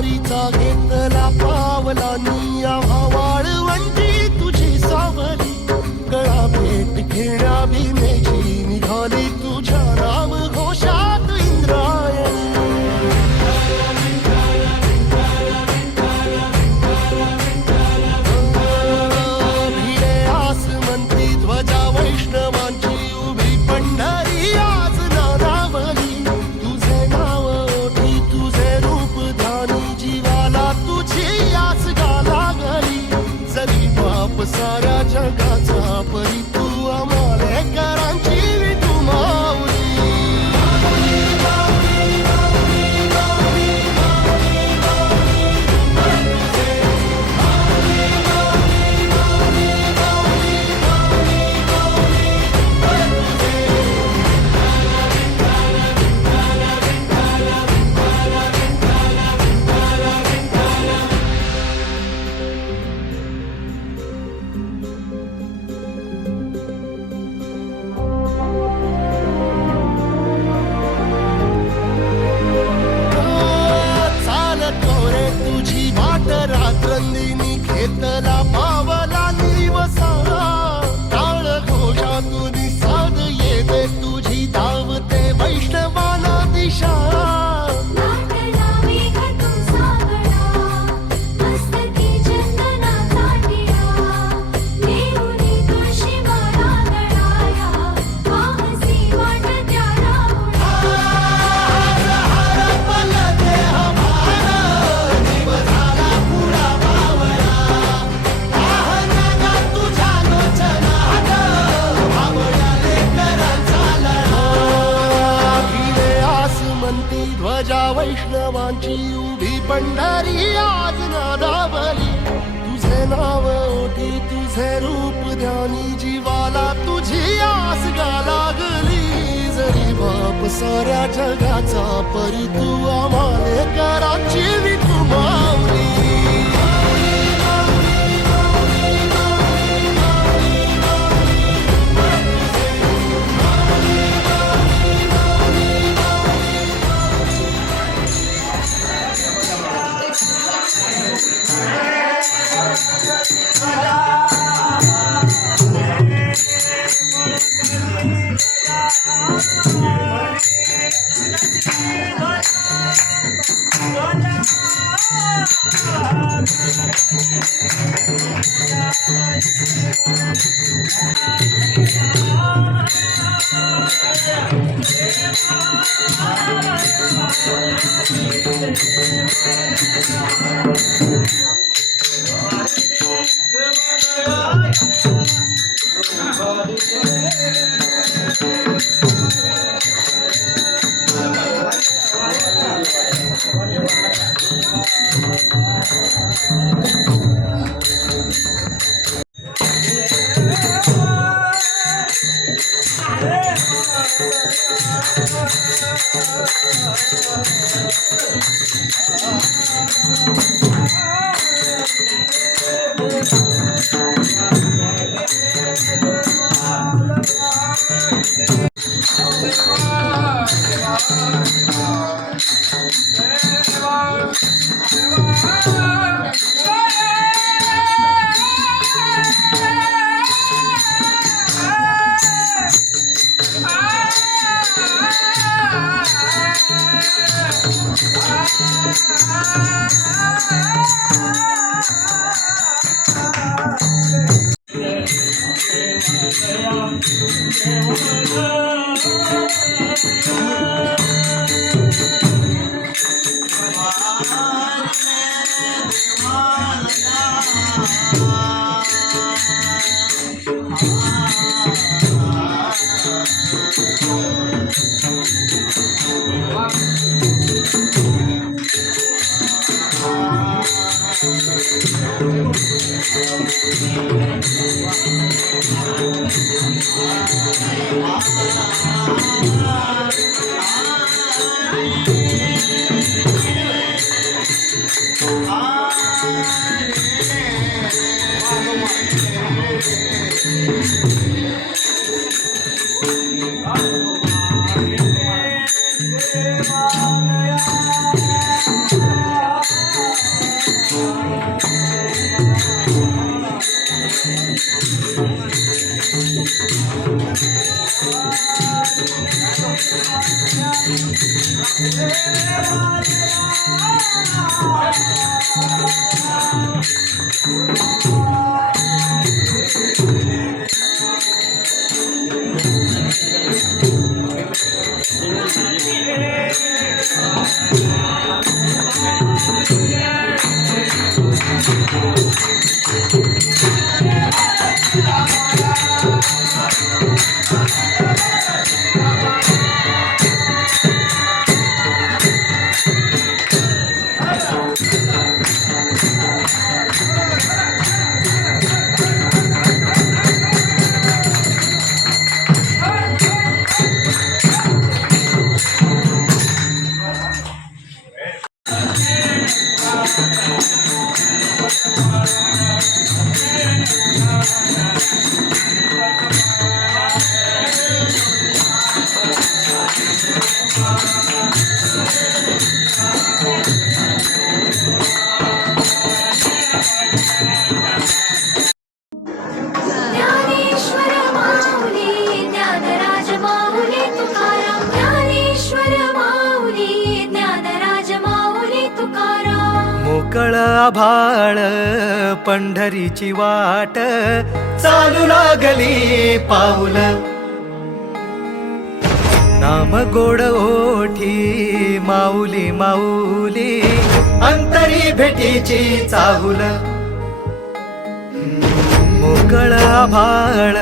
वारीचा घेतला पावलांनी आम्हा वाळवंटी तुझी सावली गळा भेट घेण्या भीमेची निघाली तुझ्या राम घोषात इंद्रायणी भिडे आसमंती ध्वजा वैष्णवांची उभी पंढरी आज नारावली तुझे नाव ओठी तुझे रूप ध्यानी जीवाला तुझी आस गाला गली जरी बाप साऱ्या जगाचा परी तू आमालेकरांची विठू माऊली तुझी वाट रात्रंदिनी घेतला पावला दिवसा टाळ घोषातून साध येते तुझी धावते वैष्णवाला दिशा ध्वजा वैष्णवांची उभी पंढरी आज नादावली तुझे नाव ओठी तुझे रूप ध्यानी जीवाला तुझी आस गा लागली जरी बाप साऱ्या जगाचा परी तू आमालेकरांची विठू माऊली ज्ञानेश्वर माऊली ज्ञानराज माऊली तुकाराम ज्ञानेश्वर माऊली ज्ञानराज माऊली तुकाराम मोकळ आभाळ पंढरीची वाट चालू लागली पाऊल नाम गोड ओठी माऊली माऊली अंतरी भेटीची चाहुल मोकळ आभाळ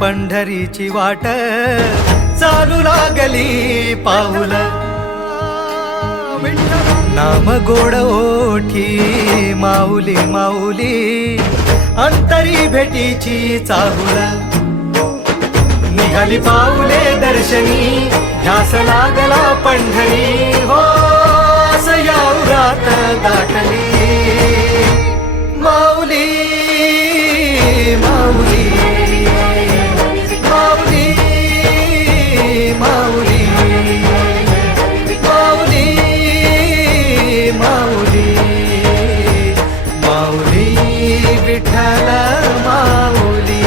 पंढरीची वाट चालू लागली पाऊल नाम गोड ओठी माऊली माऊली अंतरी भेटीची चाहुल निघाली पाऊले दर्शनी ध्यास लागला पंढरी हो असं या उरात दाटली माऊली माऊली माऊली माऊली माऊली माऊली माऊली विठ्ठल माऊली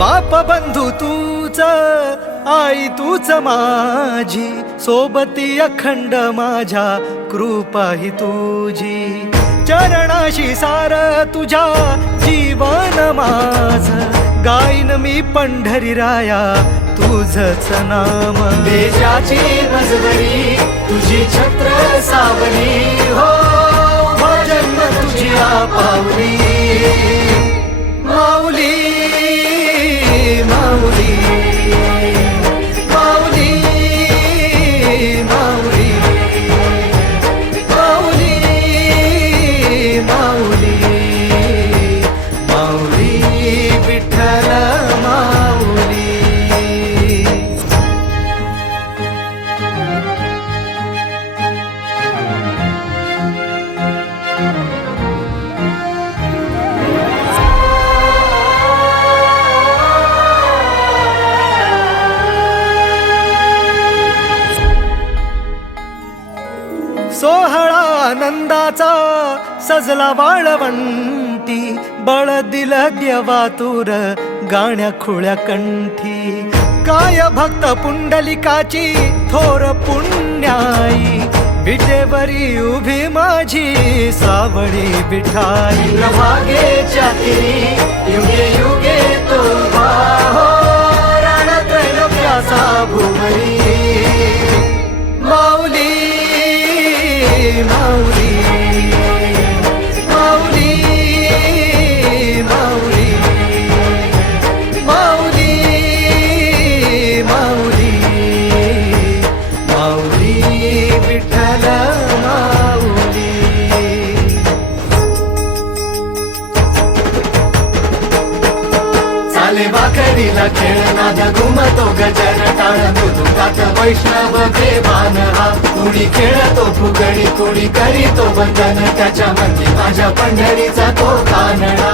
बाप बंधू तूच आई तूच माझी सोबती अखंड माझ्या कृपा ही तुझी चरणाशी सार तुझ्या जीवन माझ गाईन मी पंढरी राया तुझच नाम देशाची मजबरी तुझी छत्र सावली हो जन्म तुझी पावली माऊली माऊली माऊली माऊली माऊली माऊली माऊली विठ्ठल माऊली सोहळा आनंदाचा सजला वाळवंटी बळ दिलं देवातुर गाण्या खुळ्या कंठी काय भक्त पुंडलिकाची थोर पुण्याई विटेवरी उभी माझी सावळी विठाई प्रभागेच्या तिरी युगे युगे तो उभा हो रणत्रैलोक्याचा भुवरी माऊली माऊली माऊली माऊली माऊली माऊली माऊली विठ्ठल माऊली चाले वाकडीला खेळ नाद घुमतो गजर टाळ मृदुंगात वैष्णव देवान हा कुणी खेळतो फुगडी कुणी करीतो वंदन त्याच्या मध्ये माझ्या पंढरीचा तो कानडा